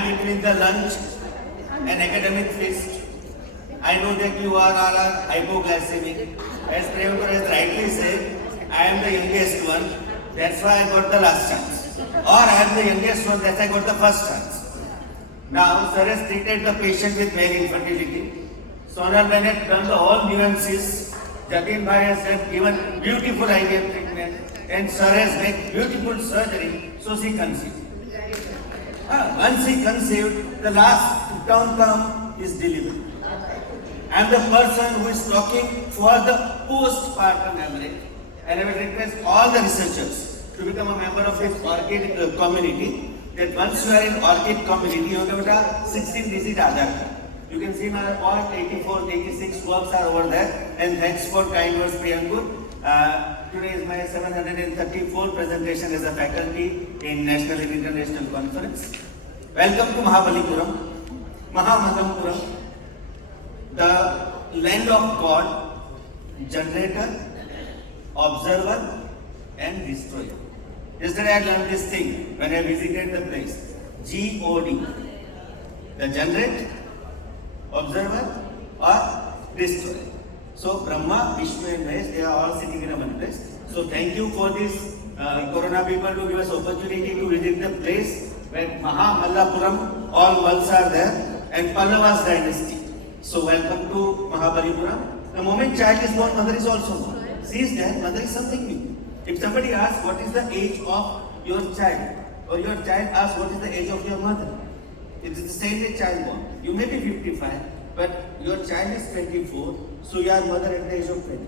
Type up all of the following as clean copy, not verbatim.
am between the lunch and academic feast. I know that you are all are hypoglycemic. As Priyanka has rightly said, I am the youngest one. That's why I got the last chance. Or I am the youngest one. That's why I got the first chance. Now, sir has treated the patient with male infertility. Sonal Bennett done the all nuances. Jatin Bhai has given beautiful IVF treatment. And sir has made beautiful surgery. So she conceived. Once he conceived, the last term is delivery. I am the person who is talking for the postpartum hemorrhage, and I will request all the researchers to become a member of this ORCID community. That once you are in ORCID community, you have 16-digit Aadhaar card. You can see my all 84, 86 works are over there. And thanks for kind words, Priyankur. Today is my 734th presentation as a faculty in national and international conference. Welcome to Mahabalipuram, Mahamadapuram, the land of God, generator, observer, and destroyer. Yesterday I learned this thing when I visited the place. G-O-D. The generate, observer, or destroyer. So Brahma, Vishnu and Mahesh, they are all sitting in a one place. So thank you for this Corona people to give us opportunity to visit the place where Mahamallapuram, all worlds are there, and Pallavas dynasty. So welcome to Mahabalipuram. The moment child is born, mother is also born. She is there, mother is something new. If somebody asks what is the age of your child, or your child asks what is the age of your mother, it is the same age child born. You may be 55, but your child is 24, so your mother at the age of 24.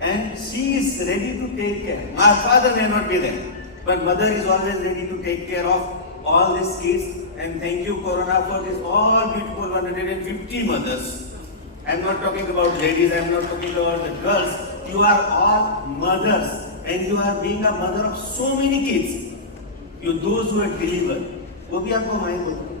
And she is ready to take care. My father may not be there, but mother is always ready to take care of all these kids. And thank you, Corona, for this all beautiful 150 mothers. I am not talking about ladies, I am not talking about the girls. You are all mothers, and you are being a mother of so many kids. You those who have delivered. वो भी आपको मालूम होगा.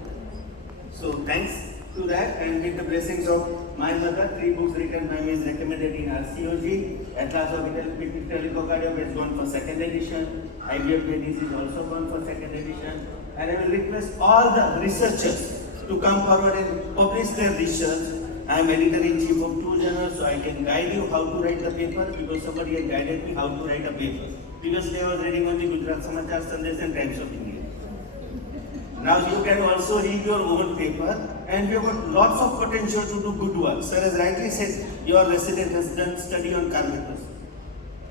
So thanks to that, and with the blessings of my mother, 3 books written by me is recommended in RCOG. Atlas of Electrocardiogram is gone for 2nd edition. IVF Ladies is also gone for 2nd edition. And I will request all the researchers to come forward and publish their research. I am editor-in-chief of 2 journals, so I can guide you how to write the paper, because somebody has guided me how to write a paper. Previously I was reading only Gujarat Samachar, Sandesh and Times of India. Now you can also read your own paper, and you have got lots of potential to do good work. Sir has rightly said, your resident has done study on carnivorous.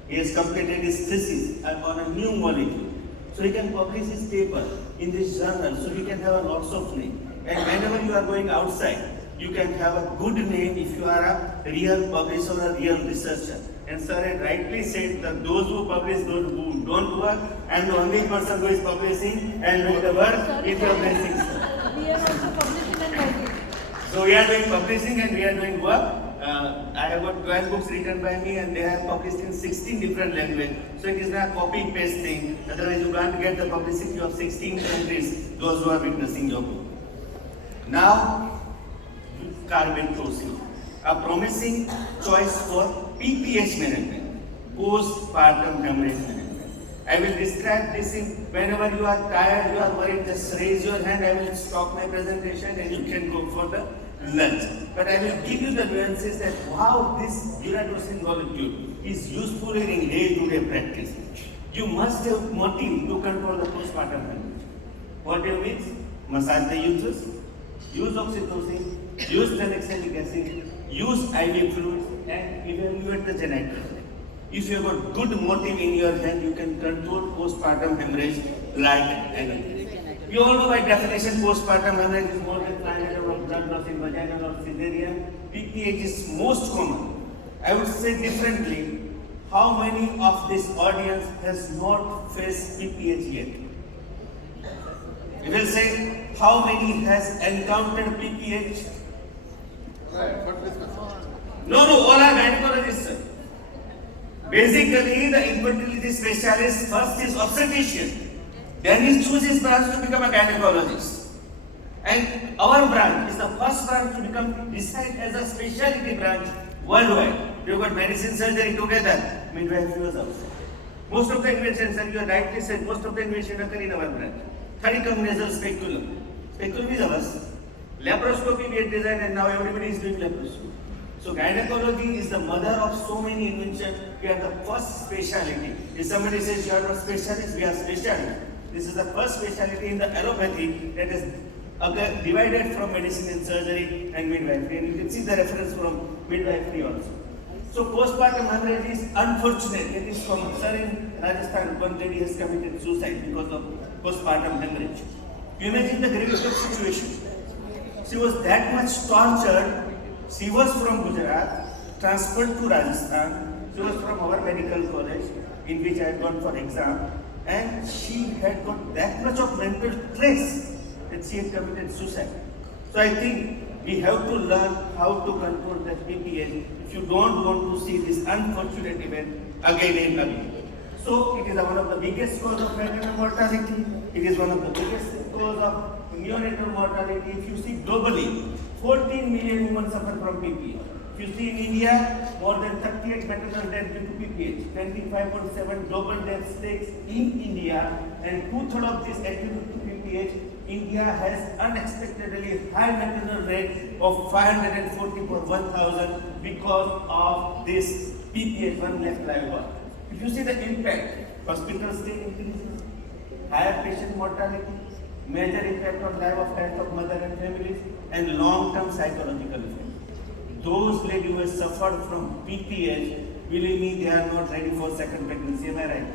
He has completed his thesis on a new molecule. So he can publish his paper in this journal, so he can have a lots of name. And whenever you are going outside, you can have a good name if you are a real publisher or a real researcher. And sir had rightly said that those who publish, those who don't work, I am the only person who is publishing and doing the work if you are blessing. We are also publishing and writing. So we are doing publishing and we are doing work. I have got 12 books written by me, and they are published in 16 different languages. So it is not a copy-paste thing. Otherwise you can't get the publicity of 16 countries, those who are witnessing your book. Now, carbetocin, a promising choice for PPH management, postpartum hemorrhage management. I will describe this in whenever you are tired, you are worried, just raise your hand. I will stop my presentation and you can go for the lunch. But I will give you the nuances that how this duratocin molecule is useful in day-to-day practice. You must have motive to control the postpartum hemorrhage. What do you mean? Massage the uterus, use oxytocin, use tranexamic acid, use IV fluids, and evaluate the genetics. If you have a good motive in your hand, you can control postpartum hemorrhage like anything. You all know by definition postpartum hemorrhage is more than 500 of blood loss in vagina or cesarean. PPH is most common. I would say differently, how many of this audience has not faced PPH yet? You will say, how many has encountered PPH? No, all are gynecologists, sir. Basically, the infertility specialist first is obstetrician, then he chooses branch to become a gynecologist. And our branch is the first branch to become decided as a specialty branch worldwide. You've got medicine, surgery together, midwifery was outside. Most of the inventions, and you rightly said, most of the inventions occur in our branch. Tharicum nasal speculum. Pectoral is ours. Laparoscopy we had designed and now everybody is doing laparoscopy. So gynecology is the mother of so many inventions. We are the first specialty. If somebody says you are not specialist, we are specialty. This is the first specialty in the allopathy that is divided from medicine and surgery and midwifery. And you can see the reference from midwifery also. So postpartum hemorrhage is unfortunate. It is common. Sir, in Rajasthan, one lady has committed suicide because of postpartum hemorrhage. You imagine the gravity of situation. She was that much tortured. She was from Gujarat, transferred to Rajasthan. She was from our medical college, in which I had gone for exam, and she had got that much of mental stress that she had committed suicide. So I think we have to learn how to control that PPH if you don't want to see this unfortunate event again and again. So it is one of the biggest cause of maternal mortality. It is one of the biggest cause of neonatal mortality. If you see globally, 14 million women suffer from PPH. If you see in India, more than 38 maternal deaths due to PPH, 25.7 global death stakes in India, and 2/3 of this attributed to PPH. India has unexpectedly high maternal rate of 540 per 1,000 because of this PPH, 1 lakh live birth. If you see the impact, hospital stay increases, higher patient mortality, major impact on life of health of mother and families, and long-term psychological effect. Those ladies who have suffered from PPH, believe me, they are not ready for second pregnancy. Am I right?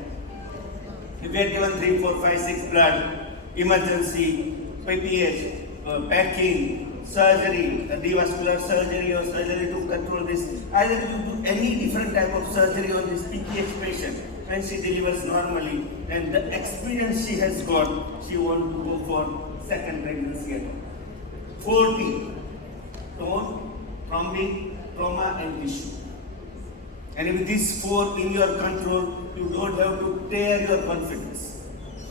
If we are given 3, 4, 5, 6 blood, emergency, PPH, packing, surgery, revascular surgery or surgery to control this, either you do any different type of surgery on this PPH patient, when she delivers normally, and the experience she has got, she wants to go for second pregnancy again. 40, tone, thrombin, trauma and tissue. And with these 4 in your control, you don't have to tear your confidence.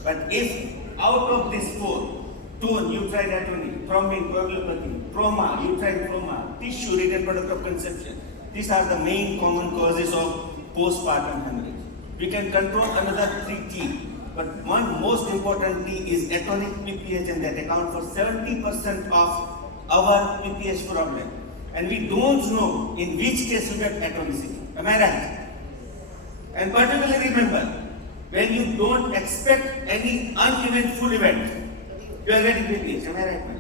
But if out of these 4, tone, you tried atony, thrombin, coagulopathy, trauma, you tried trauma, tissue, related product of conception. These are the main common causes of postpartum hemorrhage. We can control another 3 key, but one most important key is atonic PPH, and that account for 70% of our PPH problem. And we don't know in which case you get atonicity. Am I right? And particularly remember, when you don't expect any uneventful event, you are getting PPH. Am I right, man?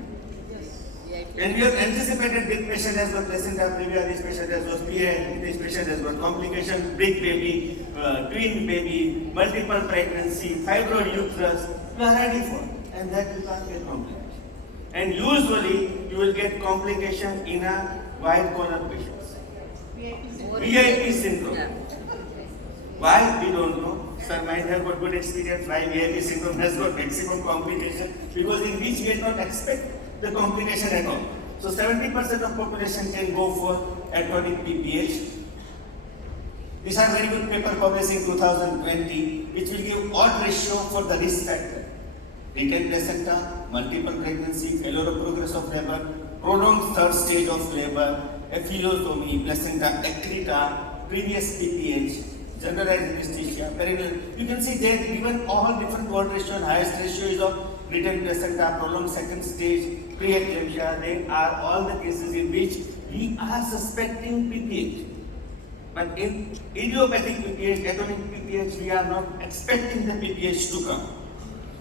And we have anticipated big patient has got placenta previa, this patient has got PA, this patient has got complications, big baby, twin baby, multiple pregnancy, fibroid uterus, you are ready for, and that you can't get complications. And usually you will get complication in a white collar patients. VIP syndrome. Why? We don't know. Sir might have got good experience why VIP syndrome has got maximum complication, because in which we did not expect the complication at all. So 70% of population can go for atonic PPH. These are very good paper published in 2020, which will give odd ratio for the risk factor. Retained placenta, multiple pregnancy, failure of progress of labor, prolonged third stage of labor, episiotomy, placenta accreta, previous PPH, generalized anesthesia, perineal. You can see they given all different odd ratio, and highest ratio is of retained placenta, prolonged second stage, preeclampsia. They are all the cases in which we are suspecting PPH. But in idiopathic PPH, atonic PPH, we are not expecting the PPH to come.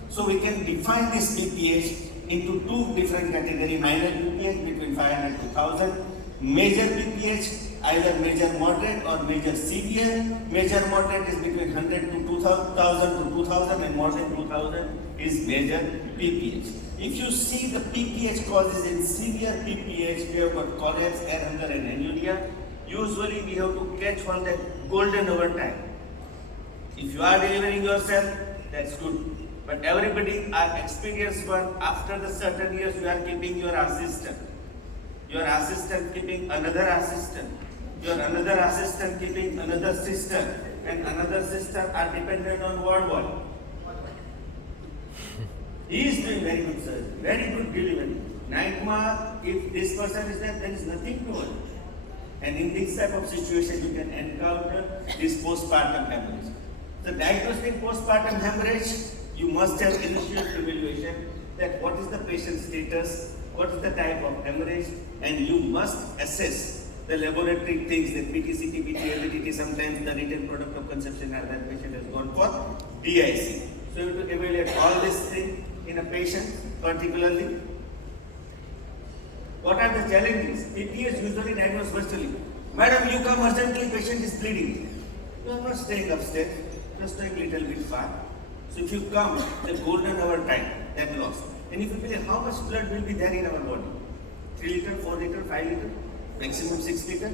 So we can define this PPH into 2 different categories: minor PPH between 500 to 1000, major PPH either major moderate or major severe. Major moderate is between 100 to 2000 to 2000, and more than 2000 is major PPH. If you see the PPH causes in severe PPH, we have got collapse, air hunger and anuria. Usually we have to catch all that golden hour time. If you are delivering yourself, that's good. But everybody are experienced one. After the certain years, you are keeping your assistant. Your assistant keeping another assistant. Your another assistant keeping another sister. And another sister are dependent on ward boy. He is doing very good surgery, very good delivery. Nightmare, if this person is there is nothing to worry. And in this type of situation, you can encounter this postpartum hemorrhage. The diagnostic postpartum hemorrhage, you must have initial evaluation. that what is the patient status, what is the type of hemorrhage, and you must assess the laboratory things that PTCT, PT, sometimes the written product of conception that patient has gone for DIC. So you have to evaluate all these things in a patient particularly. What are the challenges? PPH usually diagnosed virtually. Madam, you come urgently, patient is bleeding. You are not staying upstairs, you are staying little bit far. So if you come, the golden hour time, that lost. And if you believe how much blood will be there in our body? 3 liter, 4 liter, 5 liter, maximum 6 liter.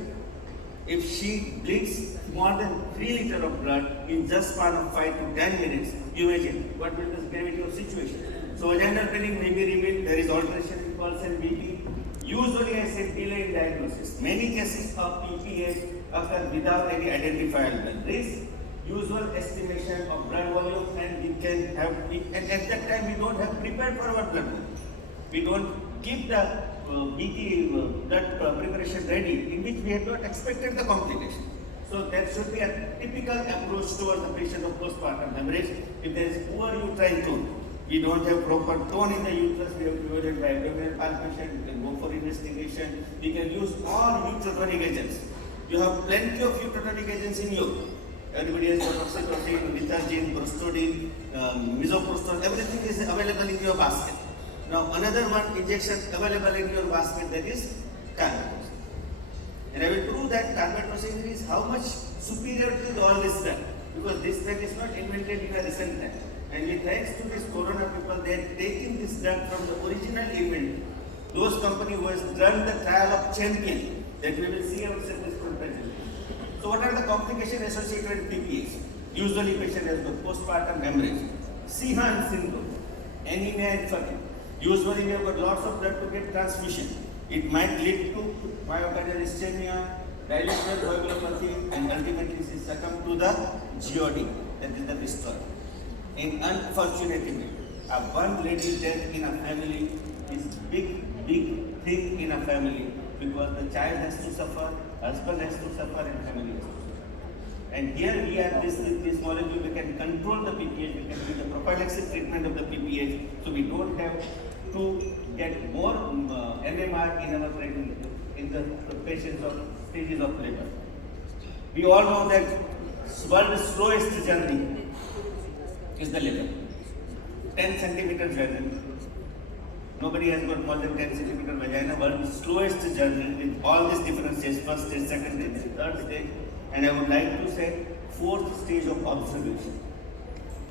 If she bleeds more than 3 liter of blood in just span of 5 to 10 minutes, you imagine what will be the gravity of situation. So vaginal bleeding may be revealed, there is alteration in pulse and BP. Usually I say delay in diagnosis. Many cases of PPH occur without any identifiable risk. Usual estimation of blood volume, and we can have, and at that time we don't have prepared for our blood volume. We don't keep the BT blood preparation ready, in which we have not expected the complication. So that should be a typical approach towards the patient of postpartum hemorrhage. If there is poor uterine tone, we don't have proper tone in the uterus, we have to evaluate by abdominal palpation, we can go for investigation, we can use all uterotonic agents. You have plenty of uterotonic agents in you. Everybody has got oxytocin, Lithargine, Prostodine, Misoprostol, everything is available in your basket. Now another one injection available in your basket, that is carbetocin. And I will prove that carbetocin is how much superior to all this drug, because this drug is not invented in a recent time. And with thanks to this corona people, they are taking this drug from the original event. Those companies who has done the trial of champion, that we will see ourselves this presentation. So what are the complications associated with PPH? Usually patient has got postpartum hemorrhage, Sheehan syndrome, anemia and fatigue. Usually we have got lots of blood to get transfusion. It might lead to myocardial ischemia, dilated coagulopathy, and ultimately she succumb to the GOD, that is the destroyer. In unfortunately, a one lady death in a family is big thing in a family, because the child has to suffer, husband has to suffer, and family has to suffer. And here we are, this molecule, we can control the PPH, we can do the prophylaxis treatment of the PPH, so we don't have to get more MMR in our pregnancy, in the patients of stages of labor. We all know that world's slowest journey is the labor. 10 centimeter journey. Nobody has got more than 10 centimeter vagina. World's slowest journey with all these different stages, first stage, second stage, third stage, and I would like to say fourth stage of observation.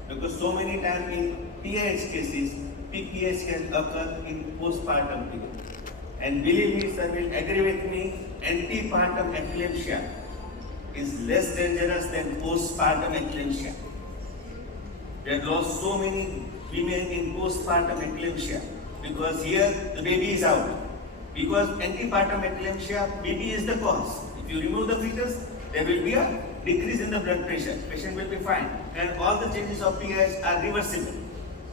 Because so many times in PH cases, PPH can occur in postpartum period. And believe me, sir will agree with me, antepartum eclampsia is less dangerous than postpartum eclampsia. We have lost so many women in postpartum eclampsia because here the baby is out. Because antepartum eclampsia, baby is the cause. If you remove the fetus, there will be a decrease in the blood pressure. Patient will be fine. And all the changes of pH are reversible.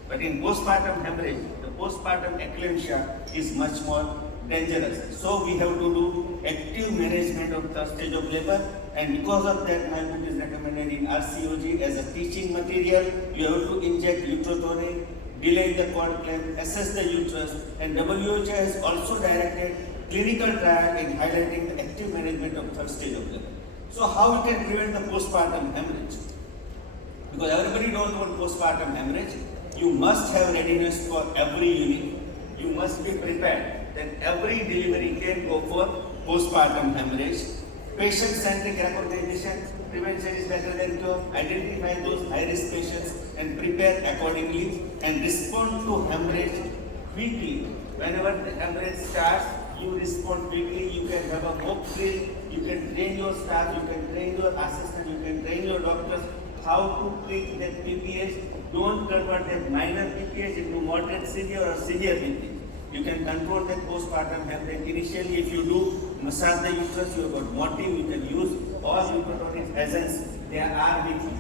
But in postpartum hemorrhage, the postpartum eclampsia is much more dangerous. So we have to do active management of third stage of labor, and because of that, Malpit is recommended in RCOG as a teaching material. You have to inject uterotonic, delay the cord clamp, assess the uterus, and WHO has also directed clinical trial in highlighting the active management of third stage of labor. So how we can prevent the postpartum hemorrhage? Because everybody knows about postpartum hemorrhage. You must have readiness for every unit. You must be prepared that every delivery can go for postpartum hemorrhage. Patient-centric recognition, prevention is better than cure. Identify those high-risk patients and prepare accordingly, and respond to hemorrhage quickly. Whenever the hemorrhage starts, you respond quickly. You can have a mock drill. You can train your staff. You can train your assistant. You can train your doctors how to treat that PPH. Don't convert that minor PPH into moderate, severe, or severe PPH. You can control that postpartum hemorrhage. Initially, if you do massage the uterus, you have got motive, you can use all uterotonic agents. They are with you.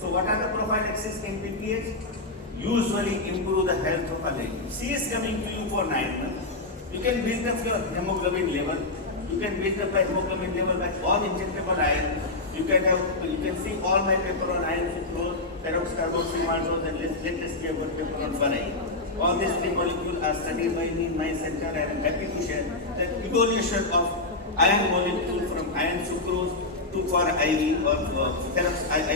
So what are the prophylaxis in PPH? Usually improve the health of a lady. She is coming to you for 9 months. You can build up your hemoglobin level. You can build up a hemoglobin level by all injectable iron. You can see all my paper on iron sucrose, peroxycarboxymaltose, and latest we have got paper on ferrite. All these three molecules are studied by me in my center, and I am happy to share the evolution of iron molecule from iron sucrose to for IV or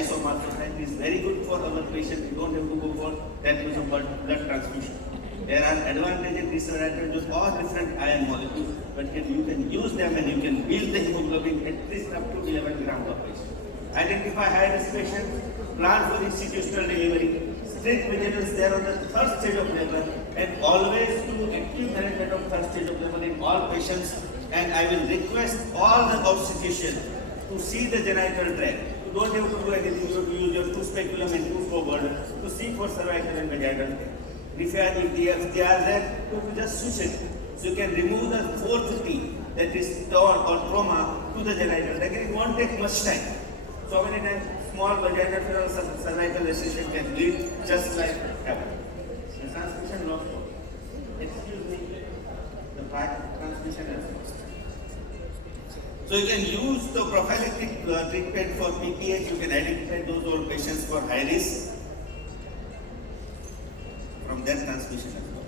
isomaltodextrin is very good for our patient. We don't have to go for that use of blood transfusion. There are advantages, disadvantages of all different iron molecules, but you can use them and you can build the hemoglobin at least up to 11 grams per patient. Identify high risk patients, plan for institutional delivery, strict vigilance there on the third stage of labor, and always do active management of third stage of labor in all patients. And I will request all the obstetricians to see the genital tract. You don't have to do anything, you have to use your two speculum and two forward to see for cervical and vaginal tract. If they are there, you just switch it. So you can remove the fourth T, that is torn or trauma, to the genital tract. It won't take much time. So many times, small vaginal or cervical recession can bleed just like heaven. The transmission lost. Excuse me, the back transmission has lost. So you can use the prophylactic treatment for PPH. You can identify those old patients for high risk from that transmission as well.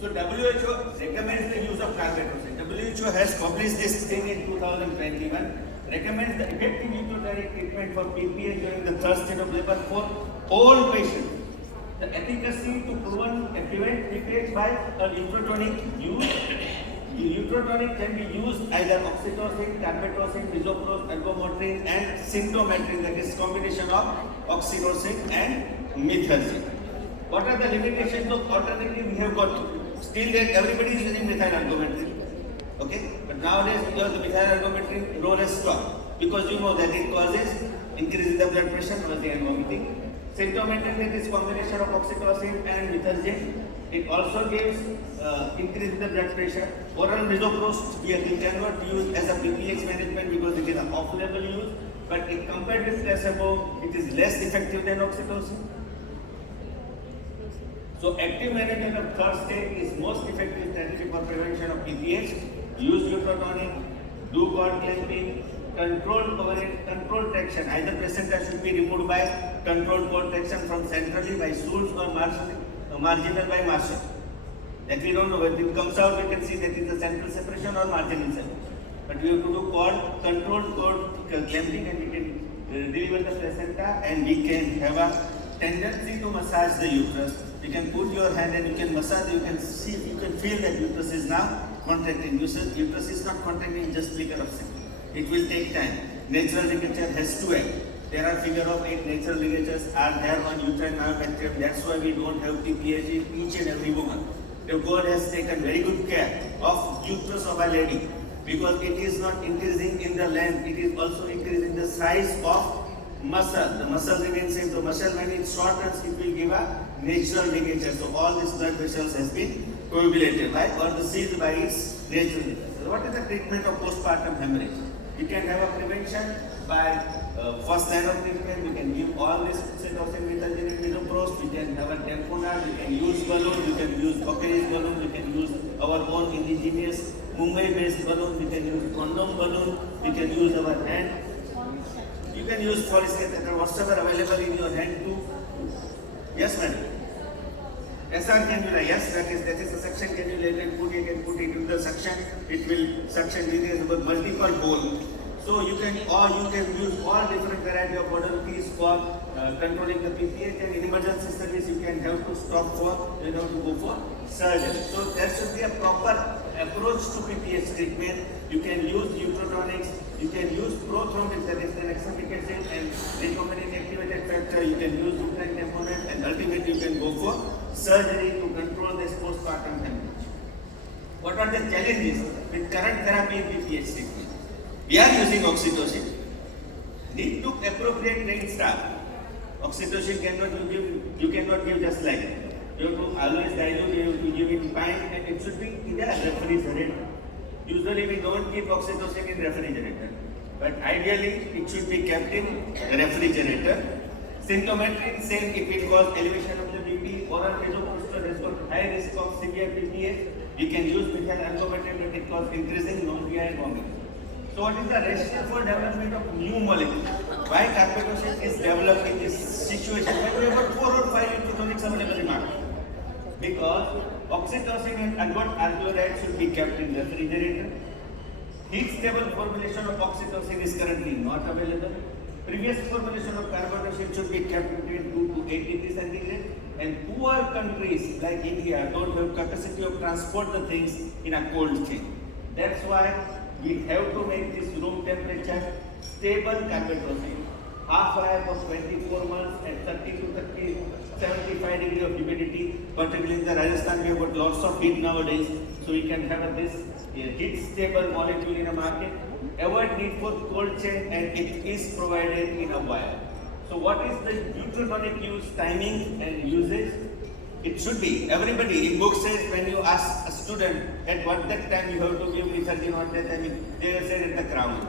So WHO recommends the use of carbetocin. WHO has published this thing in 2021. Recommends the effective uterine treatment for PPH during the third stage of labor for all patients. The efficacy to prevent PPH by a uterotonic use. The uterotonic can be used either oxytocin, carbetocin, bisoprolol, ergometrin, and symptometrin, that is combination of oxytocin and methazine. What are the limitations of alternative we have got? Still that everybody is using methyl ergometrin. Okay? But nowadays because the methyl ergometrin role has stopped. Because you know that it causes increase in the blood pressure, nausea and vomiting. Symptometrin, that is combination of oxytocin and methazine. It also gives increase in the blood pressure. Oral misoprostol we cannot use as a PPH management because it is an off-label use. But it, compared with placebo, it is less effective than oxytocin. So active management of third stage is most effective strategy for prevention of PPH. Use uterotonic, do cord clamping, controlled overhead, controlled traction. Either placenta should be removed by controlled cord traction from centrally by Schultz or marginal by Marshall. That we don't know. When it comes out, we can see that it is a central separation or marginal separation. But we have to do controlled cord clamping, and we can deliver the placenta, and we can have a tendency to massage the uterus. You can put your hand and you can massage, you can see, you can feel that uterus is now contracting. Uterus is not contracting just flicker of second. It will take time. Natural ligature has to act. There are figure of 8 natural ligatures are there on uterine myobacterium. That's why we don't have PPH in each and every woman. The God has taken very good care of uterus of a lady because it is not increasing in the length, it is also increasing the size of muscle. The muscle remains same. The muscle when it shortens, it will give a natural ligature. So all these blood vessels has been coagulated, right? Or the sealed by its natural ligature. So what is the treatment of postpartum hemorrhage? You can have a prevention by first line of treatment. We can give all this oxytocin, methazine, and misoprostol. We can have a tamponade. We can use balloon. We can use Bucharest balloon. We can use our own indigenous Mumbai-based balloon. We can use condom balloon. We can use our hand. You can use polycatheter, whatever available in your hand too. Yes, madam. SR cannula, yes, that is a suction cannula. You can put it in the suction. It will suction with multiple hole. So you can use all different variety of modalities for controlling the PPH, and in emergency service you can have to stop for to go for surgery. So there should be a proper approach to PPH treatment. You can use uterotonics. You can use prothrombin, that is an excipitation and recombinant activated factor. You can use uterine tamponade, and ultimately you can go for surgery to control this postpartum hemorrhage. What are the challenges with current therapy in PPH treatment? We are using oxytocin. Need to appropriate trained staff. Oxytocin you cannot give just like that. You have to always dilute, you have to give it time, and it should be in a refrigerator. Usually we don't keep oxytocin in refrigerator, but ideally it should be kept in refrigerator. Symptometry, same, if it causes elevation of the BP, oral misoprostol has got high risk of severe PPH. We can use methyl ergometrin, but it causes increasing nausea and vomiting. So what is the rationale for development of new molecule? Why carbetocin is developed in this situation when we have got 4 or 5 electronics available in market? Because oxytocin and agot aldehyde should be kept in refrigerator. Heat stable formulation of oxytocin is currently not available. Previous formulation of carbetocin should be kept between 2 to 8 degrees centigrade. And poor countries like India don't have capacity of transport the things in a cold chain. That's why we have to make this room temperature stable carbetocin. Half-life of 24 months at 30 to 75 degree of humidity. Particularly in the Rajasthan, we have got lots of heat nowadays, so we can have this heat-stable molecule in a market. Avoid need for cold chain, and it is provided in a vial. So, what is the neutrotonic use timing and usage? It should be everybody in book says when you ask a student at what that time you have to give lethargy or that time they will say at the crowning.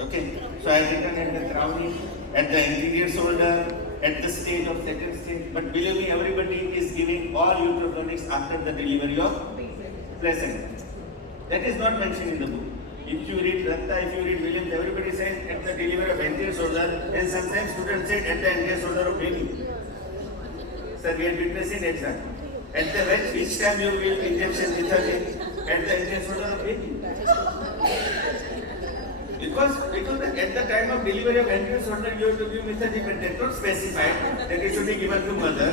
Okay, so I written at the crowning, at the interior shoulder, at the stage of second stage. But believe me, everybody is giving all neutrotonics after the delivery of placenta. That is not mentioned in the book. If you read Ratta, if you read Williams, everybody says at the delivery of anterior shoulder, and sometimes students say at the anterior shoulder of baby. Sir, we are witnessing exam. At the which time you will injection lethargy? At the anterior shoulder of baby. Because at the time of delivery of anterior shoulder, you have to give lethargy, but they don't specify that it should be given to mother.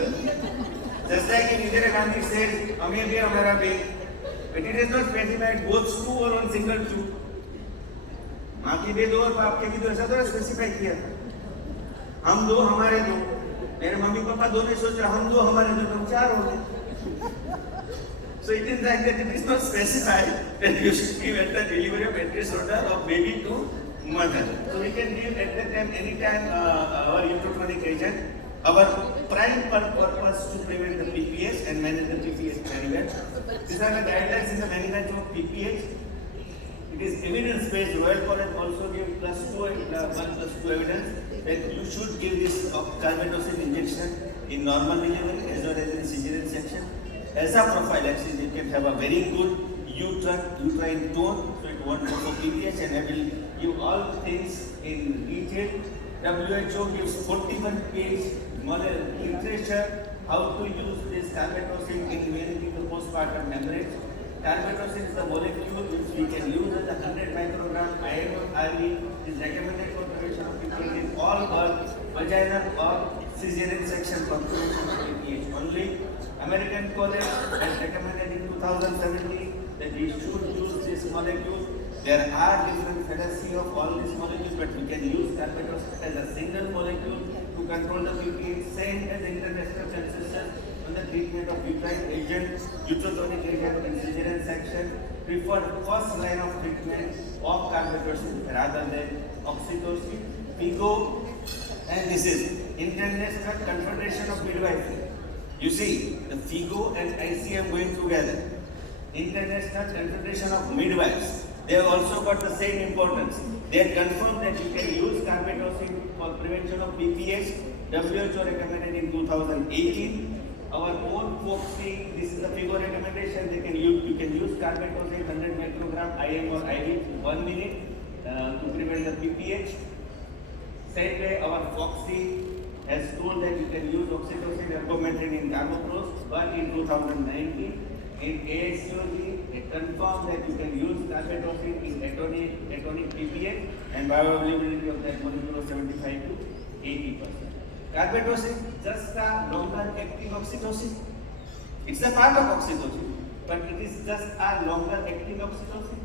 Just like in Indira Gandhi said, "Hame bhi hamara bhi," but it is not specified both two or one single two. माँ की भी दो और बाप के भी दो, ऐसा तो स्पेसिफाई किया। हम दो हमारे दो, मेरे मम्मी पापा दो ने सोचा हम दो हमारे दो, तुम चार हो गए। So it is like that it is not specified that you should give at the delivery of anterior shoulder of baby to mother. So we can give at that time anytime our neutrotonic agent. Our prime purpose to prevent the PPH and manage the PPH very well. These are the guidelines in the management of PPH. It is evidence-based. Royal College also gives +1+2 evidence that you should give this carbetocin injection in normal delivery as well as in cesarean section. As a prophylaxis, you can have a very good uterine tone, so it won't go for PPH, and I will give all things in detail. WHO gives 41-page literature how to use this carbetocin in managing the postpartum hemorrhage. Carbetocin is the molecule which we can use as a 100 microgram IM or RV. Is recommended for prevention of PPH in all birth, vaginal or cesarean section population of PPH only. American College has recommended in 2017 that we should use this molecule. There are different fallacy of all these molecules, but we can use carbetocin as a single molecule to control the PPH. Same as international consensus on the treatment of uterine agent, neutrotonic agent in cesarean section. Prefer first line of treatment of carbetocin rather than oxytocin. FIGO, and this is International Confederation of Midwifery. You see, the FIGO and ICM going together. International Confederation of Midwives. They have also got the same importance. They have confirmed that you can use carbetocin for prevention of PPH. WHO recommended in 2018. Our own FOXI, this is the FIGO recommendation. You can use carbetocin 100 microgram IM or IV 1 minute to prevent the PPH. Same way, our FOXI has told that you can use oxytocin ergometrin in carboprose, but in 2019, in ASCOG, it confirmed that you can use carbetocin in atonic PPH, and bioavailability of that molecule was 75 to 80%. Carbetocin, just a longer acting oxytocin. It's a part of oxytocin, but it is just a longer acting oxytocin.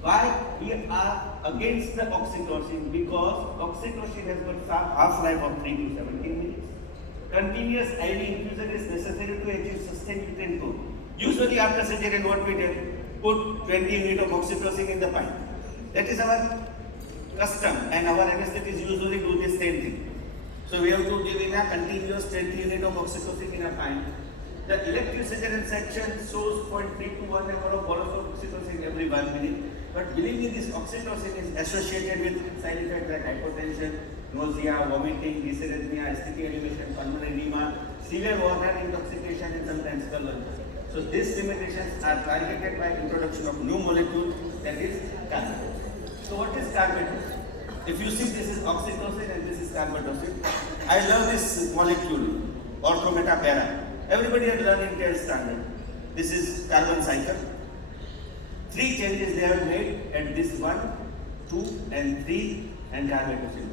Why we are against the oxytocin? Because oxytocin has got half-life of 3 to 17 minutes. Continuous IV infusion is necessary to achieve sustained uterine tone. Usually after cesarean, what we do? Put 20 units of oxytocin in the pipe. That is our custom, and our anesthetists usually do the same thing. So we have to give in a continuous 20 units of oxytocin in a pipe. The elective cesarean section shows 0.3 to 1 ml of bolus of oxytocin every 1 minute. But believe me, this oxytocin is associated with side effects like hypotension, nausea, vomiting, dysarrhythmia, aesthetic elevation, pulmonary edema, severe water intoxication, and sometimes skull ulcer. So these limitations are targeted by introduction of new molecules that is carbetocin. So what is carbetocin? If you see, this is oxytocin and this is carbetocin. I love this molecule, orthometa para. Everybody has learned in 10th standard. This is carbon cycle. 3 changes they have made at this 1, 2 and 3 and carbetocin.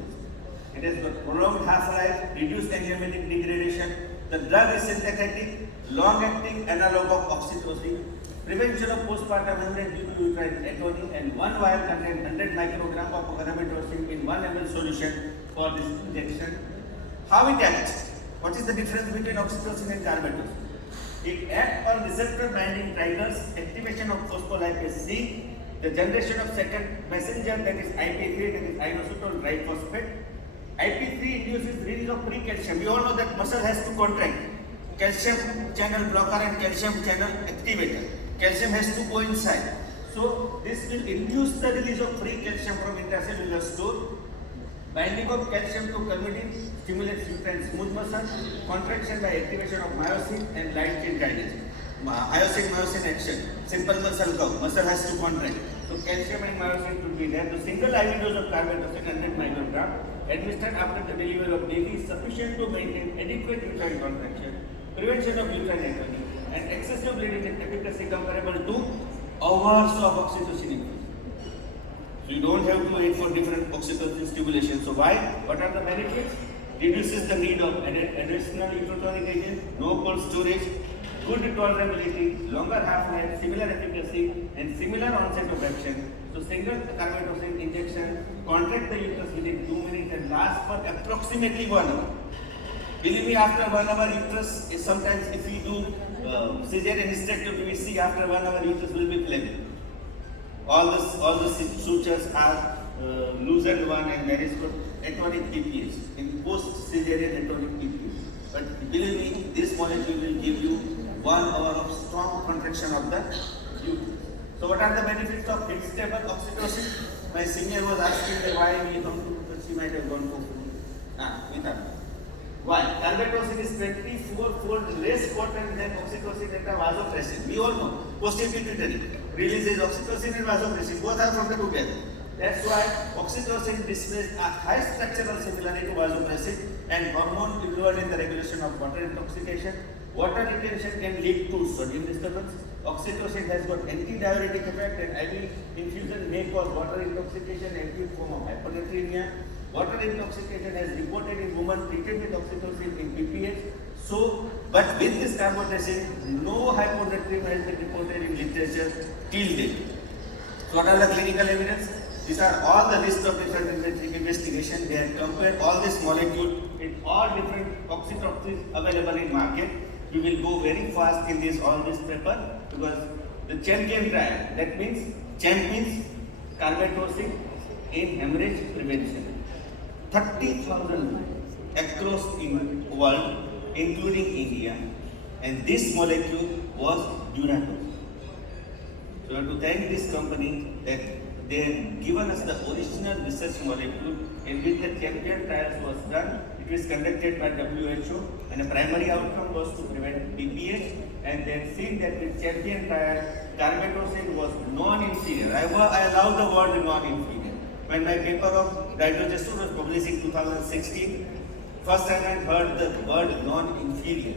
It has got prolonged half-life, reduced enzymatic degradation. The drug is synthetic, long-acting analog of oxytocin. Prevention of postpartum hemorrhage due to uterine atony, and 1 vial contains 100 microgram of carbetocin in 1 ml solution for this injection. How it acts? What is the difference between oxytocin and carbetocin? It acts on receptor binding triggers, activation of phospholipase C, the generation of second messenger, that is IP3, that is inositol triphosphate. IP3 induces release of free calcium. We all know that muscle has to contract. Calcium channel blocker and calcium channel activator. Calcium has to coincide. So this will induce the release of free calcium from intracellular store. Binding of calcium to chromatin stimulates uterine smooth muscle. Contraction by activation of myosin and light chain kinase. Myosin action. Simple muscle curve. Muscle has to contract. So calcium and myosin should be there. The single IV dose of carbetocin 100 microgram administered after the delivery of baby is sufficient to maintain adequate uterine contraction, prevention of uterine atony, and excessive bleeding and efficacy comparable to hours of oxytocin infusion. So you don't have to wait for different oxytocin stimulation. So why? What are the benefits? Reduces the need of additional ultrasonic agent, no cold storage, good tolerability, longer half-life, similar efficacy, and similar onset of action. So single carbetocin injection contract the uterus within 2 minutes and lasts for approximately 1 hour. Believe me, after 1 hour uterus is sometimes, if we do cesarean hysterectomy, we see after 1 hour uterus will be flammable. All the sutures are loosened one, and there is atonic PPH in post-cesarean atonic PPH. But believe me, this molecule will give you 1 hour of strong contraction of the uterus. So what are the benefits of fixed stable oxytocin? My senior was asking me why we come to, but she might have gone for food. Without. Why? Carbetocin is 24-fold less potent than oxytocin at a vasopressin. We all know. Post-pituitary releases oxytocin and vasopressin. Both are from the together. That's why oxytocin displays a high structural similarity to vasopressin, and hormone involved in the regulation of water intoxication. Water retention can lead to sodium disturbance. Oxytocin has got antidiuretic effect, and IV infusion may cause water intoxication, acute form of hyponatremia. Water intoxication has reported in women treated with oxytocin in PPH. So, but with this carbetocin, no hyponatremia has been reported in literature till date. So what are the clinical evidence? These are all the list of different investigation. They have compared all this molecule with all different oxytocins available in market. We will go very fast in all this paper because the champion trial, that means champions carbetocin in hemorrhage prevention. 30,000 across the world, including India, and this molecule was Duratos. So I have to thank this company that they have given us the original research molecule in which the champion trials was done. It was conducted by WHO, and the primary outcome was to prevent PPH, and they had seen that with champion trial, carbetocin was non-inferior. I allow the word non-inferior. When my paper of dydrogesterone was published in 2016, first time I heard the word non-inferior.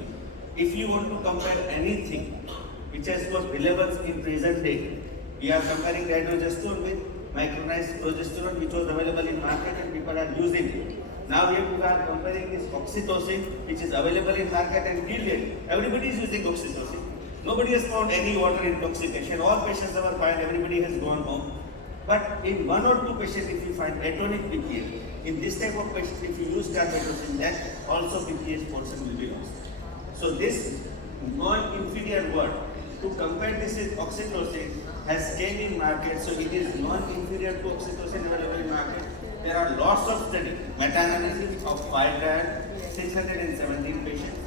If you want to compare anything which has got relevance in present day, we are comparing dydrogesterone with micronized progesterone, which was available in market and people are using it. Now we are comparing this oxytocin, which is available in market, and period. Everybody is using oxytocin. Nobody has found any water intoxication. All patients are fine. Everybody has gone home. But in 1 or 2 patients, if you find atonic PPH, in this type of patients, if you use carbetocin, then also PPH portion will be lost. So this non-inferior word, to compare this with oxytocin, has came in market. So it is non-inferior to oxytocin available in market. There are lots of studies, meta-analysis of 5 trials, 617 patients.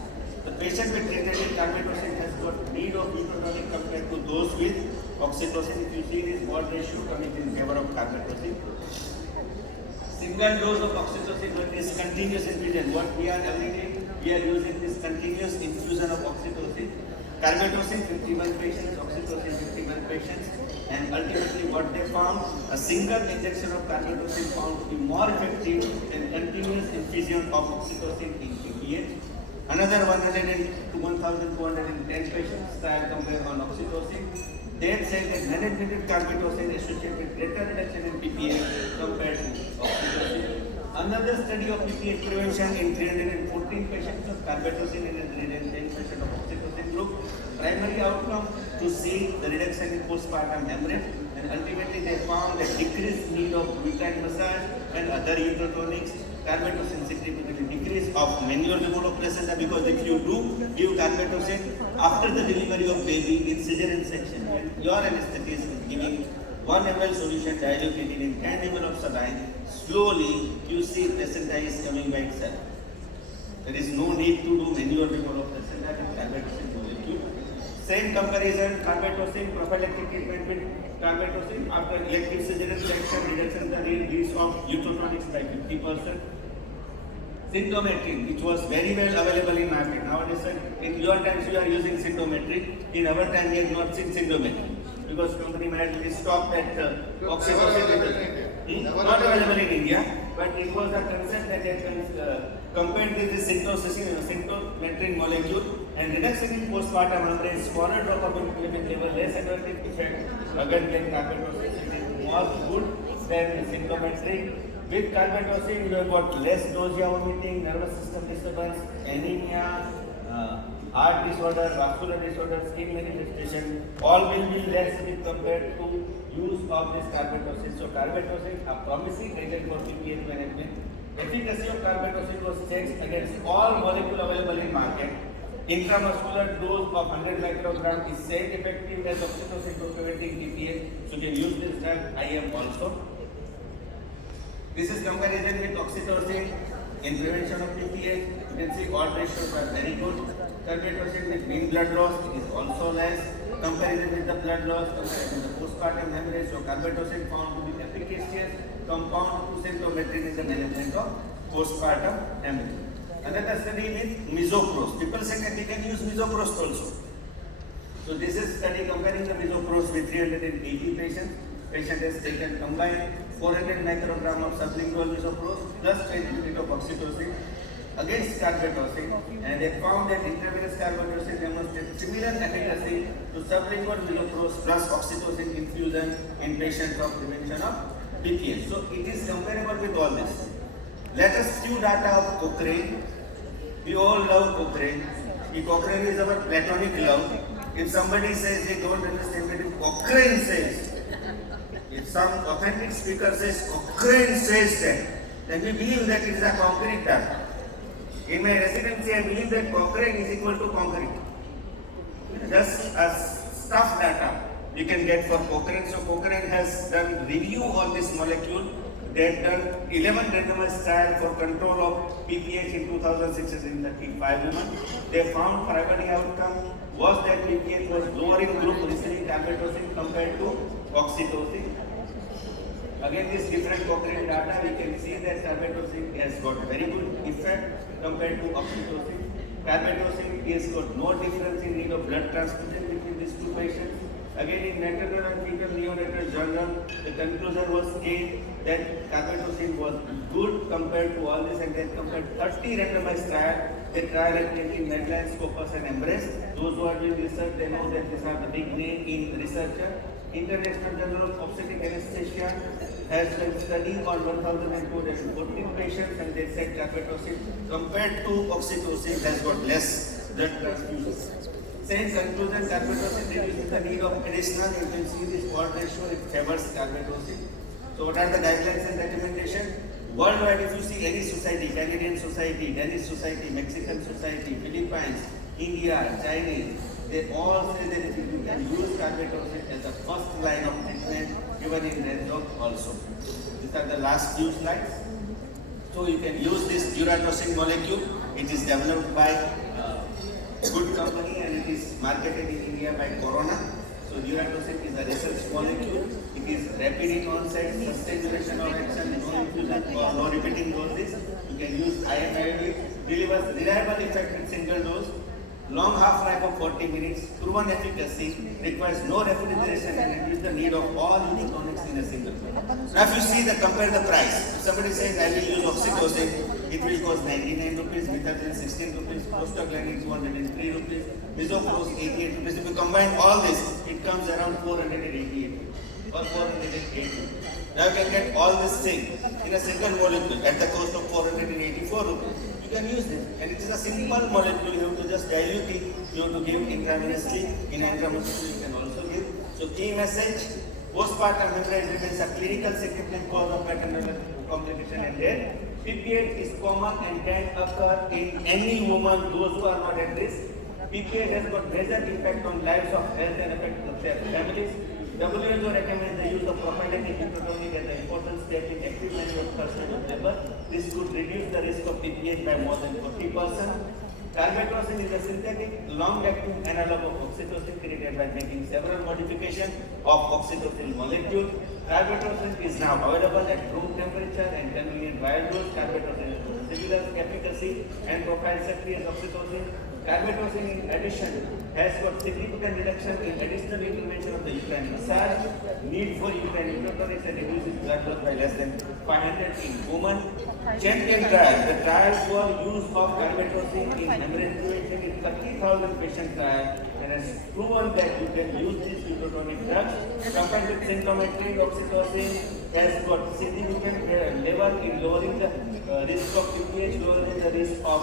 The patient with treated with carbetocin has got need of butyronic compared to those with oxytocin. If you see this word ratio coming in favor of carbetocin. Single dose of oxytocin is continuous infusion. What we are every day, we are using this continuous infusion of oxytocin. carbetocin 51 patients, oxytocin 51 patients, and ultimately what they found, a single injection of carbetocin found to be more effective than continuous infusion of oxytocin in PPH. Another 100 to 1,210 patients trial compared on oxytocin. They said that manipulated carbetocin associated with greater reduction in PPH compared to oxytocin. Another study of PPH prevention in 314 patients of carbetocin and 310 patients of oxytocin group. Primary outcome to see the reduction in postpartum hemorrhage, and ultimately they found that decreased need of glutathione massage and other uterotonics. Carbetocin significantly decrease of manual remote of placenta, because if you do give carbetocin after the delivery of baby in cesarean section, when your anesthetist is giving 1 ml solution diluted in 10 ml of saline, slowly you see placenta is coming by itself. There is no need to do manual removal of placenta with carbetocin molecule. Same comparison, carbetocin, prophylactic treatment with carbetocin after elective cesarean section, reduction in the release of uterotonics by 50%. Symptometry, which was very well available in market. Nowadays, sir, in your times you are using symptometry. In our time, we have not seen symptometry, because company might be stopped at oxytocin. Not available in India, but it was a concept that they compared with the symptometry molecule, and reduction in postpartum hemorrhage, smaller drop of hemoglobin level, less adverse effect again than carbetocin, is more good than symptometry. With carbetocin, you have got less nausea, vomiting, nervous system disturbance, anemia, heart disorder, vascular disorder, skin manifestation, all will be less with compared to use of this carbetocin. So carbetocin, a promising agent for PPH management. Efficacy of carbetocin was checked against all molecules available in market. Intramuscular dose of 100 microgram is same effective as oxytocin for preventing PPH. So you can use this drug IM also. This is comparison with oxytocin in prevention of PPH. You can see all ratios are very good. Carbetocin with mean blood loss is also less. Comparison with the blood loss, comparison with the postpartum hemorrhage. So carbetocin found to be efficacious compound to symptometry in the management of postpartum hemorrhage. Another study with misoprostol. People say that we can use misoprostol also. So this is study comparing the misoprostol with 380 patients. Patient has taken combined 400 microgram of sublingual misoprostol plus 20 units of oxytocin against carbetocin, and they found that intravenous carbetocin demonstrated similar efficacy to sublingual misoprostol plus oxytocin infusion in patients of prevention of PPH. So it is comparable with all this. Let us view data of Cochrane. We all love Cochrane. Cochrane is our platonic love. If somebody says they don't understand, but if Cochrane says, if some authentic speaker says Cochrane says that, then we believe that it is a concrete data. In my residency, I believe that Cochrane is equal to concrete. Just as stuff data you can get for Cochrane. So Cochrane has done review on this molecule. They had done 11 randomized trials for control of PPH in 2,635 women. They found primary outcome was that PPH was lower in group receiving carbetocin compared to oxytocin. Again, this different Cochrane data, we can see that carbetocin has got very good effect compared to oxytocin. Carbetocin has got no difference in need of blood transfusion between these two patients. Again, in maternal and fetal neonatal journal, the conclusion was gained that carbetocin was good compared to all this, and then compared 30 randomized trials. They trial at Medline, Scopus and Embrace. Those who are doing research, they know that these are the big name in researcher. International Journal of Obstetric Anesthesia has done study on 1,214 patients, and they said carbetocin compared to oxytocin has got less blood transfusion. Same conclusion, carbetocin reduces the need of additional. You can see this odd ratio, it favors carbetocin. So what are the guidelines and recommendation? Worldwide, if you see any society, Canadian society, Danish society, Mexican society, Philippines, India, Chinese, they all say that you can use carbetocin as a first line of treatment, even in red dog also. These are the last few slides. So you can use this duratocin molecule. It is developed by good company and it is marketed in India by Corona. So duratocin is a research molecule. It is rapid in onset, sustained duration of action, no infusion or no repeating doses. You can use IM delivers reliable effect in single dose. long half-life of 40 minutes, proven efficacy, requires no refrigeration and reduces the need of all electronics in a single place. Now if you see compare the price, if somebody says I will use oxytocin, it will cost 99 rupees, Methadone 16 rupees, prostaglandin 203 rupees, Misoprostol 88 rupees. If you combine all this, it comes around 488 or 408. Now you can get all this thing in a single molecule at the cost of 484 rupees. You can use this, and it is a simple molecule. You have to just dilute it. You have to give intravenously. In intramuscular, you can also give. So key message: postpartum hemorrhage remains a clinical significant cause of maternal complication and death. PPH is common and can occur in any woman. Those who are not at risk. PPH has got major impact on lives of health and affect of their families. WHO recommends the use of prophylactic hypotonic as an important step in active management of personal labor. This could reduce the risk of PPH by more than 40%. Carbetocin is a synthetic, long-acting analog of oxytocin created by making several modifications of oxytocin molecule. Carbetocin is now available at room temperature and convenient vial dose. Carbetocin has similar efficacy and profile safety as oxytocin. Carbetocin, in addition, has got significant reduction in additional intervention of the uterine massage, need for uterine uterus, and reduces blood loss by less than 500 in women. Champion trial, the trial for use of carbetocin in hemorrhage prevention is 30,000 patient trial and has proven that you can use these uterotonic drugs. Compared with symptomatic oxytocin, has got significant level in lowering the risk of PPH, lowering the risk of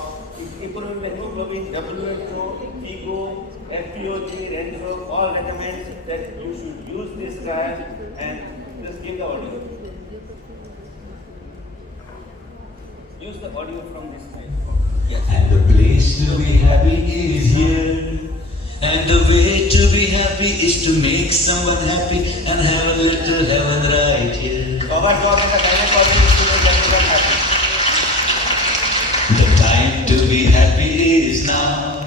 improving the hemoglobin. WHO, EGO, FPOG, RENZO all recommend that you should use this trial and just give the audio. Use the audio from this trial. Yes. And the place to be happy is here. And the way to be happy is to make someone happy and have a little heaven right here. Our job in the gynecology is to make everyone happy. The time to be happy is now,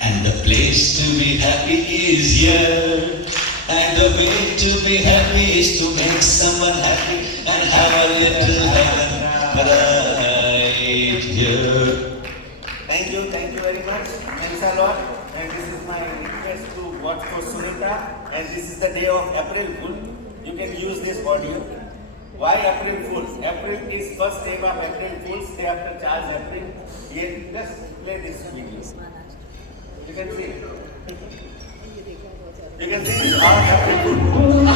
and the place to be happy is here. And the way to be happy is to make someone happy and have a little heaven right here. Thank you very much. Thanks a lot. And this is my request to watch for Sunita. And this is the day of April Fool. You can use this audio. Why April Fools? April is first day of April Fools, day after Charles April. Here, just play this video. You can see it. You can see it's all April Fools.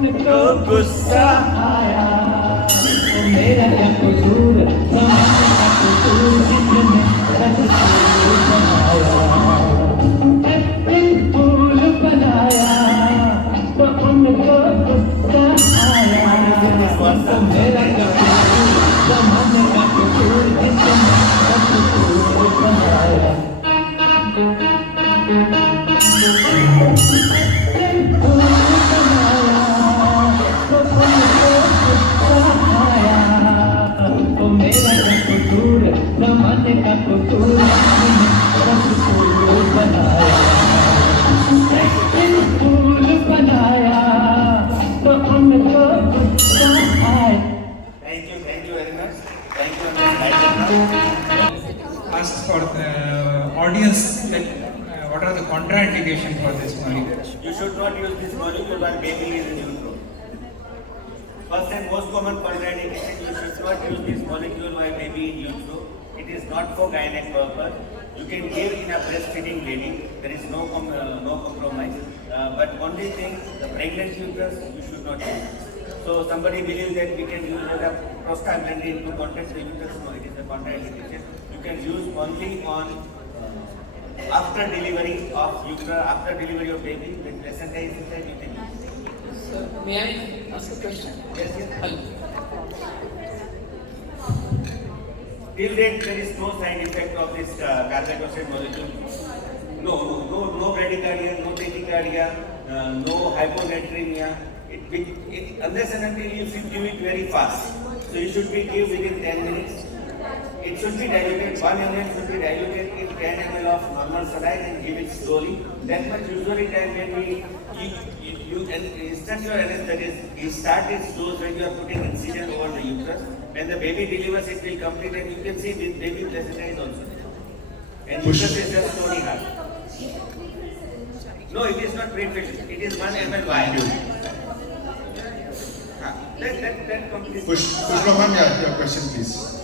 तो गुस्सा आया, तो मेरा क्या कसूर, मेरा कसूर, जिसने रसूल बनाया, April Fool बनाया, तो उनको गुस्सा आया, तो मेरा क्या कसूर, जमाने का कसूर, जिसने रसूल बनाया. जमाने का कसूर रसूल बनाया, फूल बनाया तो उनको गुस्सा आया. Thank you very much. Thank you. Ask for the audience that what are the contraindications for this molecule? You should not use this molecule while baby is in utero. First and most common contraindication, you should not use this molecule while baby in utero. It is not for gynec purpose. You can give in a breastfeeding baby. There is no compromise. But only thing, the pregnant uterus, you should not use. So somebody believes that we can use as a prostaglandin to contract the uterus. No, it is a contraindication. You can use only on after delivery of uterus, after delivery of baby, when placenta is inside, you can use. Sir, may I ask a question? Yes, yes. Hello. Till date, there is no side effect of this carbetocin molecule. No bradycardia, no tachycardia, no hyponatremia. Unless and until you should give it very fast. So you should be give within 10 minutes. It should be diluted. 1 ml should be diluted in 10 ml of normal saline and give it slowly. That much usually time when you instance your anesthetist, you start its dose when you are putting incision over the uterus. When the baby delivers, it will complete, and you can see this baby placenta is also there. And Push. this is just slowly hard. No, it is not pre-filled. It is 1 ml vial. That completes. Pushpa ma'am, yeah, your question please.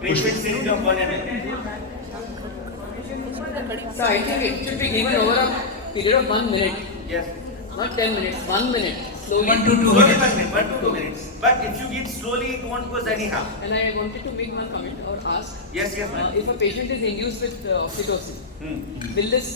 Pre-filled syringe of 1 ml. So I think it should be given over a period of 1 minute, Yes. not 10 minutes, 1 minute, slowly. 1 to 2 Slowly minutes. 1 to 2 minutes. But if you give slowly, it won't cause any harm. And I wanted to make one comment or ask, Yes, ma'am. if a patient is induced with oxytocin, will this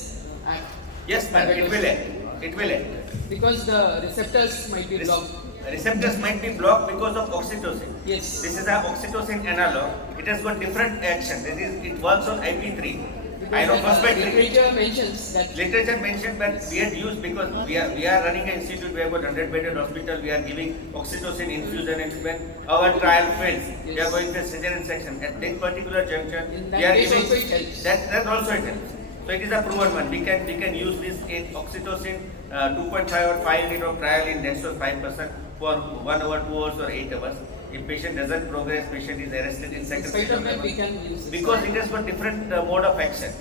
act? Yes, ma'am. It will act. It will act. Because the receptors might be blocked. Receptors might be blocked because of oxytocin. Yes. This is a oxytocin analog. It has got different action. That is, it works on IP3. Pyrophosphate 3. Literature mentions that Literature mentioned that we had used because we are running an institute. We have got 100-bedded hospital. We are giving oxytocin infusion, and when our trial fails, we are going to cesarean section. At this particular juncture, In we that are case giving also it helps. that also it helps. So it is a proven one. We can use this in oxytocin 2.5 or 5 unit of trial in dextrose 5% for 1 hour, 2 hours, or 8 hours. If patient doesn't progress, patient is arrested in in second spite stage of that we of can use it. because it has got different mode of action.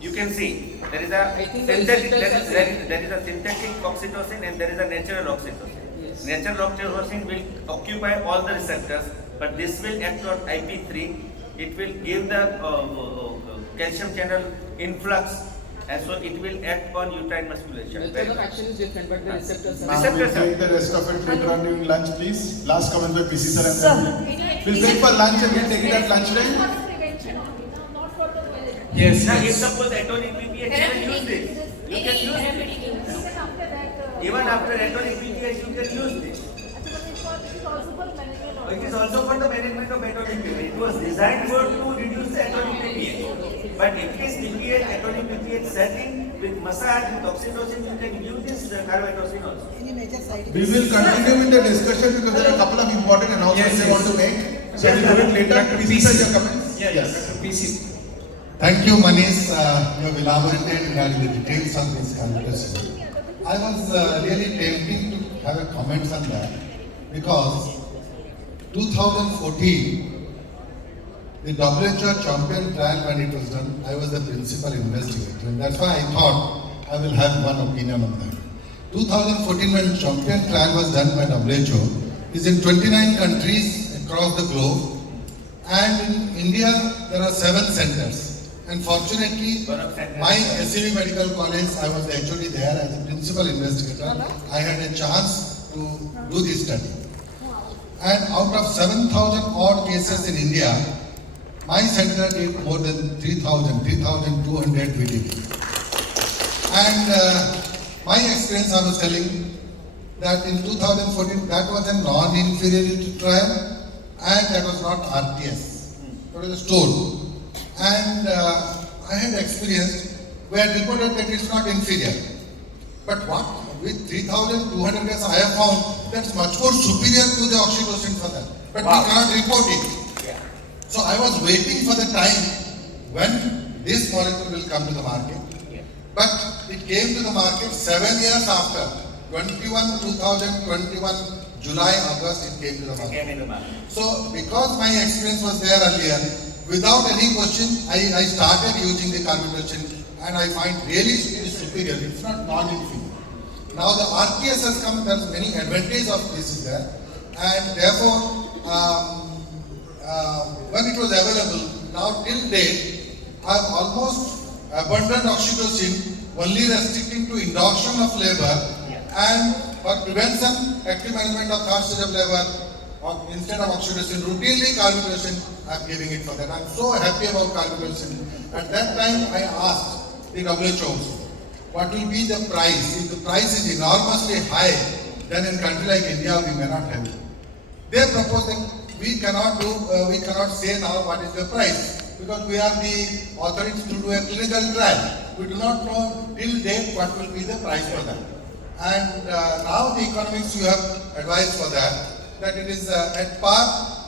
You can see there is a I think the synthetic receptors are there is a synthetic oxytocin and there is a natural oxytocin. Yes. Natural oxytocin will occupy all the receptors, but this will act on IP3. It will give the calcium channel influx, and so it will act on uterine musculature. Method of action is different, but the receptors are. Ma'am, we'll Receptors are- take the rest of it later on during lunch, please. Last comment by PC sir and Sir. then we'll break for lunch and we'll take it at lunchtime. Not for the toilet. Yes, Now, if yes. suppose atonic BPH, you can use this. You can use this. Even after that. Even after atonic BPH, you can use this. It is also for management of. It is also for the management of atonic BPH. It was designed to reduce the atonic BPH. But if it is BPH, atonic BPH setting with massage, with oxytocin, you can use this carbetocin also. We will continue with the discussion because there are a couple of important announcements Yes, I yes. want to make. So we'll do it later. Dr. PC sir, your comments? Yeah, Yes. Dr. PC. Thank you, Manish. You have elaborated regarding the details of this conversation. I was really tempting to have a comment on that because 2014, the WHO champion trial when it was done, I was the principal investigator, and that's why I thought I will have one opinion on that. 2014 when champion trial was done by WHO, is in 29 countries across the globe, and in India there are 7 centers. And fortunately, One of centers. my SCV Medical College, I was actually there as a principal investigator. I had a chance to do this study. And out of 7,000 odd cases in India, my center did more than 3,200 we did. And my experience, I was telling that in 2014, that was a non-inferiority trial and that was not RTS. That was a stool. And I had experienced where reported that it's not inferior. But what? With 3,200 cases, I have found that's much more superior to the oxytocin for that. But we cannot report it. So I was waiting for the time when this molecule will come to the market. But it came to the market 7 years after. 2021, July, August, it came to the market. Came in the market. So because my experience was there earlier, without any question, I started using the carbetocin and I find really it is superior. It's not non-inferior. Now the RTS has come, there's many advantages of this is there, and therefore when it was available, now till date, I've almost abandoned oxytocin, only restricting to induction of labor and for prevention, active management of third stage of labor, instead of oxytocin, routinely carbetocin, I'm giving it for that. I'm so happy about carbetocin. At that time, I asked the WHO, what will be the price? If the price is enormously high, then in a country like India, we may not have it. They propose that we cannot say now what is the price because we are the authorities to do a clinical trial. We do not know till date what will be the price for that. And now the economics you have advised for that it is at par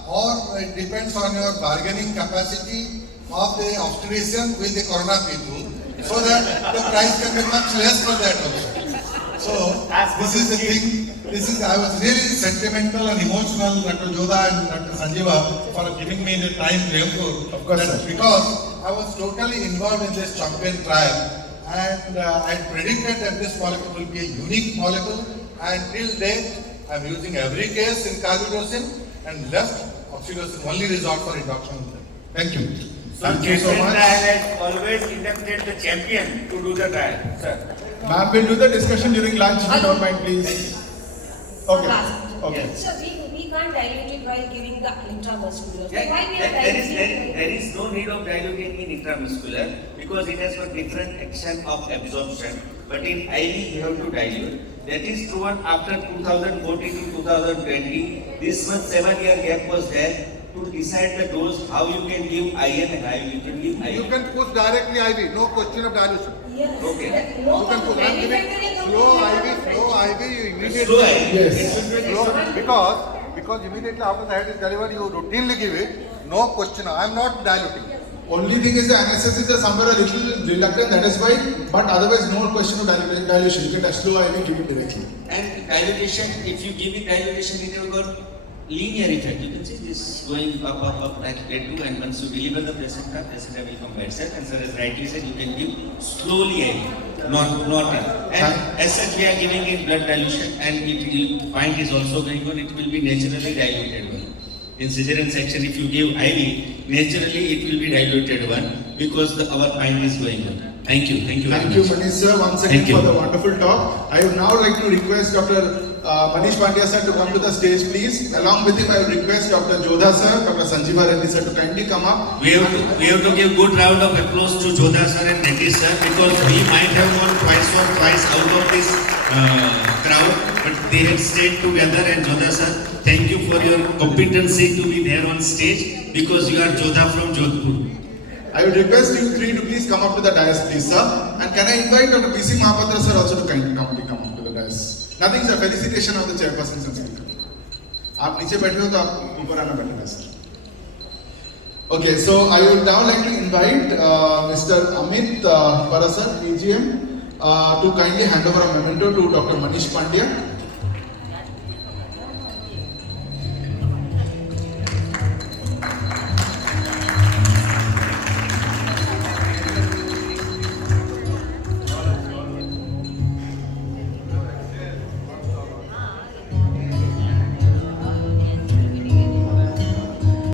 or it depends on your bargaining capacity of the obstetrician with the corona people so that the price can be much less for that also. So Ask this for is the the thing. This is I was really sentimental and emotional, Dr. Jodha and Dr. Sanjeeva, for giving me the time to help. Of course, sir. Because I was totally involved in this champion trial, and I predicted that this molecule will be a unique molecule. And till date, I'm using every case in carbidocin and left oxytocin only resort for induction. Thank you. Thank you so Champion much. trial has always inducted the champion to do the trial, sir. Ma'am, we'll do the discussion during lunch, if you don't mind, please. Okay, okay. So we can't dilute it while giving the intramuscular. So Yeah, why we are there diluting? is no need of diluting in intramuscular because it has got different action of absorption. But in IV you have to dilute. That is proven after 2014 to 2020. This much 7-year gap was there to decide the dose, how you can give IM and how you can give You IV. can push directly IV, no question of dilution. Yes. Okay. No, You can push. I'm giving manufacturing slow IV, you immediately. Slow IV. Yes. Because immediately after the head is delivered, you routinely give it, no question. I'm not diluting. Only thing is the anesthesists are somewhere a little reluctant, that is why, but otherwise no question of dilution. You can touch slow IV, give it directly. And dilutation, if you give it dilutation, it will got linear effect. You can see this going up like that too, and once you deliver the placenta will come by itself. And so as rightly said, you can give slowly IV, not and as such we are giving it blood dilution, and it will point is also going on. It will be naturally diluted one. In cesarean section, if you give IV, naturally it will be diluted one because our pint is going on. Thank you very Thank you, much. Manish sir, once again Thank you. for the wonderful talk. I would now like to request Dr. Manish Pandya sir to come to the stage, please. Along with him, I would request Dr. Jodha sir, Dr. Sanjeeva Reddy sir to kindly come up. We have to give good round of applause to Jodha sir and Reddy sir because we might have gone twice out of this crowd, but they have stayed together. And Jodha sir, thank you for your competency to be there on stage because you are Jodha from Jodhpur. I would request you three to please come up to the dais, please, sir. And can I invite Dr. PC Mahapatra sir also to kindly come up to the dais? Nothing, sir. Felicitation of the chairperson and speaker. आप नीचे बैठे हो तो आप ऊपर आना बैठेगा, sir. Okay, so I would now like to invite Mr. Amit Parasar, AGM, to kindly hand over a memento to Dr. Manish Pandya.